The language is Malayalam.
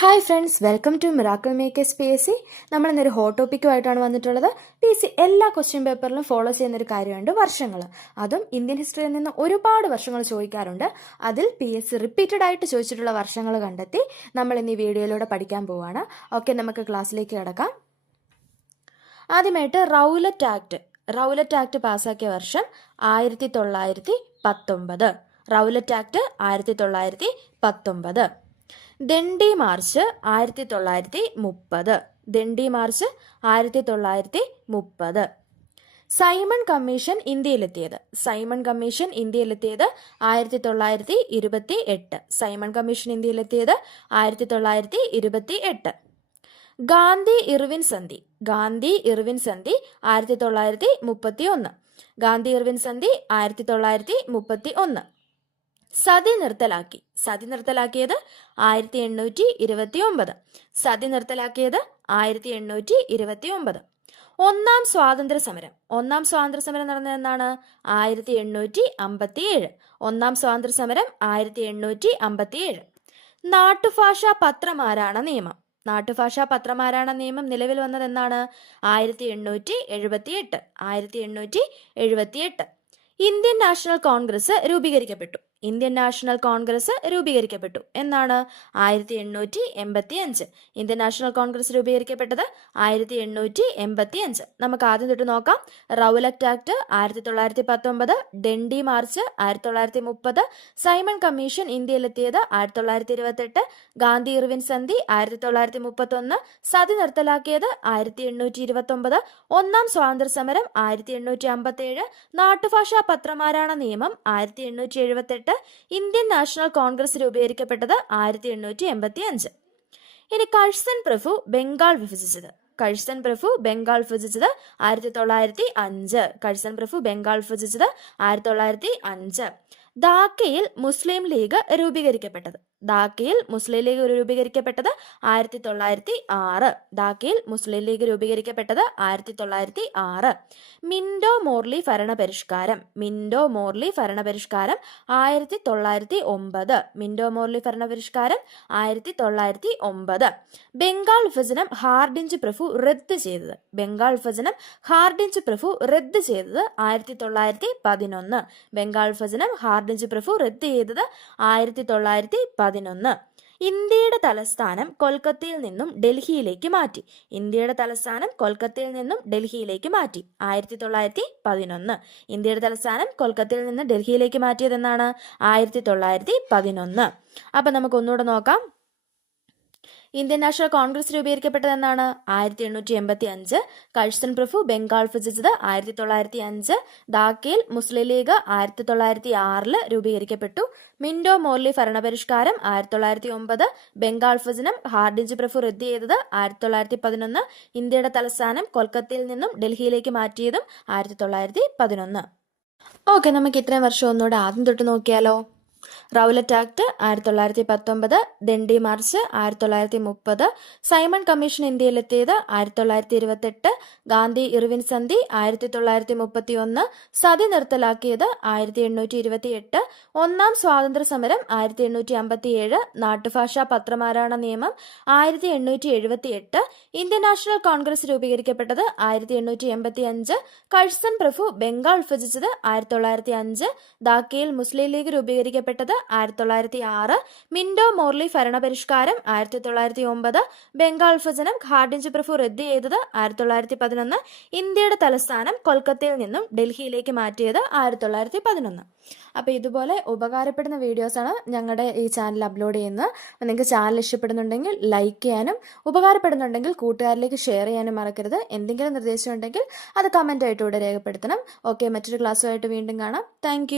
Hi friends, welcome to miracle makers PSC. നമ്മൾ ഇന്നൊരു ഹോട്ട് ടോപ്പിക്കുമായിട്ടാണ് വന്നിട്ടുള്ളത്. PSC എല്ലാ ക്വസ്റ്റ്യൻ പേപ്പറിലും ഫോളോ ചെയ്യുന്നൊരു കാര്യമുണ്ട്, വർഷങ്ങൾ. അതും ഇന്ത്യൻ ഹിസ്റ്ററിയിൽ നിന്ന് ഒരുപാട് വർഷങ്ങൾ ചോദിക്കാറുണ്ട്. അതിൽ PSC റിപ്പീറ്റഡ് ആയിട്ട് ചോദിച്ചിട്ടുള്ള വർഷങ്ങൾ കണ്ടെത്തി നമ്മൾ ഇന്ന് ഈ വീഡിയോയിലൂടെ പഠിക്കാൻ പോവുകയാണ്. ഓക്കെ, നമുക്ക് ക്ലാസ്സിലേക്ക് കിടക്കാം. ആദ്യമായിട്ട് റൗലറ്റ് ആക്ട് പാസ്സാക്കിയ വർഷം 1919. Rowlatt Act 1919. Dandi March 1930. Dandi March 1930. Simon Commission ഇന്ത്യയിലെത്തിയത് 1928. സൈമൺ കമ്മീഷൻ ഇന്ത്യയിലെത്തിയത് 1928. ഗാന്ധി ഇർവിൻ സന്ധി 1931. ഗാന്ധി ഇർവിൻ സന്ധി 1931. സതി നിർത്തലാക്കിയത് 1829. സതി നിർത്തലാക്കിയത് 1829. ഒന്നാം സ്വാതന്ത്ര്യ സമരം നടന്നത് എന്നാണ്? 1857. ഒന്നാം സ്വാതന്ത്ര്യ സമരം 1857. നാട്ടുഭാഷാ പത്രമാരാണ നിയമം നിലവിൽ വന്നത് എന്നാണ്? 1878. ഇന്ത്യൻ നാഷണൽ കോൺഗ്രസ് രൂപീകരിക്കപ്പെട്ടു എന്നാണ്? 1885. ഇന്ത്യൻ നാഷണൽ കോൺഗ്രസ് രൂപീകരിക്കപ്പെട്ടത് 1885. നമുക്ക് ആദ്യം തൊട്ട് നോക്കാം. Rowlatt Act 1919, Dandi March 1930, Simon Commission ഇന്ത്യയിലെത്തിയത് 1928, ഗാന്ധി ഇർവിൻ സന്ധി 1931, സതി നിർത്തലാക്കിയത് 1829, ഒന്നാം സ്വാതന്ത്ര്യ സമരം 1857, നാട്ടുഭാഷാ പത്രമാരാണ നിയമം 1878, ഇന്ത്യൻ നാഷണൽ കോൺഗ്രസ് രൂപീകരിക്കപ്പെട്ടത് 1885. ഇനി കഴ്സൺ പ്രഭു ബംഗാൾ വിഭജിച്ചത് 1905. ധാക്കയിൽ മുസ്ലിം ലീഗ് രൂപീകരിക്കപ്പെട്ടത് 1906. മിന്റോ മോർലി ഭരണപരിഷ്കാരം 1909. ബംഗാൾ വിഭജനം ഹാർഡിഞ്ച് പ്രഭു റദ്ദ് ചെയ്തത് 1911. ബംഗാൾ വിഭജനം ഹാർഡിഞ്ച് പ്രഭു റദ്ദ് ചെയ്തത് 1911. ഇന്ത്യയുടെ തലസ്ഥാനം കൊൽക്കത്തയിൽ നിന്നും ഡൽഹിയിലേക്ക് മാറ്റി 1911. ഇന്ത്യയുടെ തലസ്ഥാനം കൊൽക്കത്തയിൽ നിന്ന് ഡൽഹിയിലേക്ക് മാറ്റിയതെന്നാണ്? 1911. അപ്പൊ നമുക്ക് ഒന്നുകൂടെ നോക്കാം. ഇന്ത്യൻ നാഷണൽ കോൺഗ്രസ് രൂപീകരിക്കപ്പെട്ടത് എന്നാണ്? 1885. കഴ്സൺ പ്രഭു ബംഗാൾ വിഭജിച്ചത് 1905. ധാക്കയിൽ മുസ്ലിം ലീഗ് 1906 രൂപീകരിക്കപ്പെട്ടു. മിന്റോ മോർലി ഭരണപരിഷ്കാരം 1909. ബംഗാൾ വിഭജനം ഹാർഡിഞ്ച് പ്രഭു റദ്ദ് ചെയ്തത് 1911. ഇന്ത്യയുടെ തലസ്ഥാനം കൊൽക്കത്തയിൽ നിന്നും ഡൽഹിയിലേക്ക് മാറ്റിയതും 1911. ഓക്കെ, നമുക്ക് ഇത്രയും വർഷം ഒന്നുകൂടെ ആദ്യം തൊട്ട് നോക്കിയാലോ. Rowlatt Act 1919, Dandi March 1930, Simon Commission ഇന്ത്യയിലെത്തിയത് 1928, ഗാന്ധി ഇർവിൻ സന്ധി 1931, സതി നിർത്തലാക്കിയത് 1828, ഒന്നാം സ്വാതന്ത്ര്യ സമരം 1857, നാട്ടുഭാഷാ പത്രമാരാണ നിയമം 1878, ഇന്ത്യൻ നാഷണൽ കോൺഗ്രസ് രൂപീകരിക്കപ്പെട്ടത് 1885, കഴ്സൺ പ്രഭു ബംഗാൾ വിഭജിച്ചത് 1905, ധാക്കയിൽ മുസ്ലിം ലീഗ് രൂപീകരിക്കപ്പെട്ടത് 1906, മിന്റോ മോർലി ഭരണപരിഷ്കാരം 1909, ബംഗാൾ വിഭജനം ഹാർഡിഞ്ച് പ്രഭു റദ്ദ് ചെയ്തത് 1911, ഇന്ത്യയുടെ തലസ്ഥാനം കൊൽക്കത്തയിൽ നിന്നും ഡൽഹിയിലേക്ക് മാറ്റിയത് 1911. അപ്പോൾ ഇതുപോലെ ഉപകാരപ്പെടുന്ന വീഡിയോസാണ് ഞങ്ങളുടെ ഈ ചാനൽ അപ്ലോഡ് ചെയ്യുന്നത്. നിങ്ങൾക്ക് ചാനൽ ഇഷ്ടപ്പെടുന്നുണ്ടെങ്കിൽ ലൈക്ക് ചെയ്യാനും ഉപകാരപ്പെടുന്നുണ്ടെങ്കിൽ കൂട്ടുകാരിലേക്ക് ഷെയർ ചെയ്യാനും മറക്കരുത്. എന്തെങ്കിലും നിർദ്ദേശം ഉണ്ടെങ്കിൽ അത് കമൻ്റ് ആയിട്ട് ഇവിടെ രേഖപ്പെടുത്തണം. ഓക്കെ, മറ്റൊരു ക്ലാസ്സുമായിട്ട് വീണ്ടും കാണാം. താങ്ക്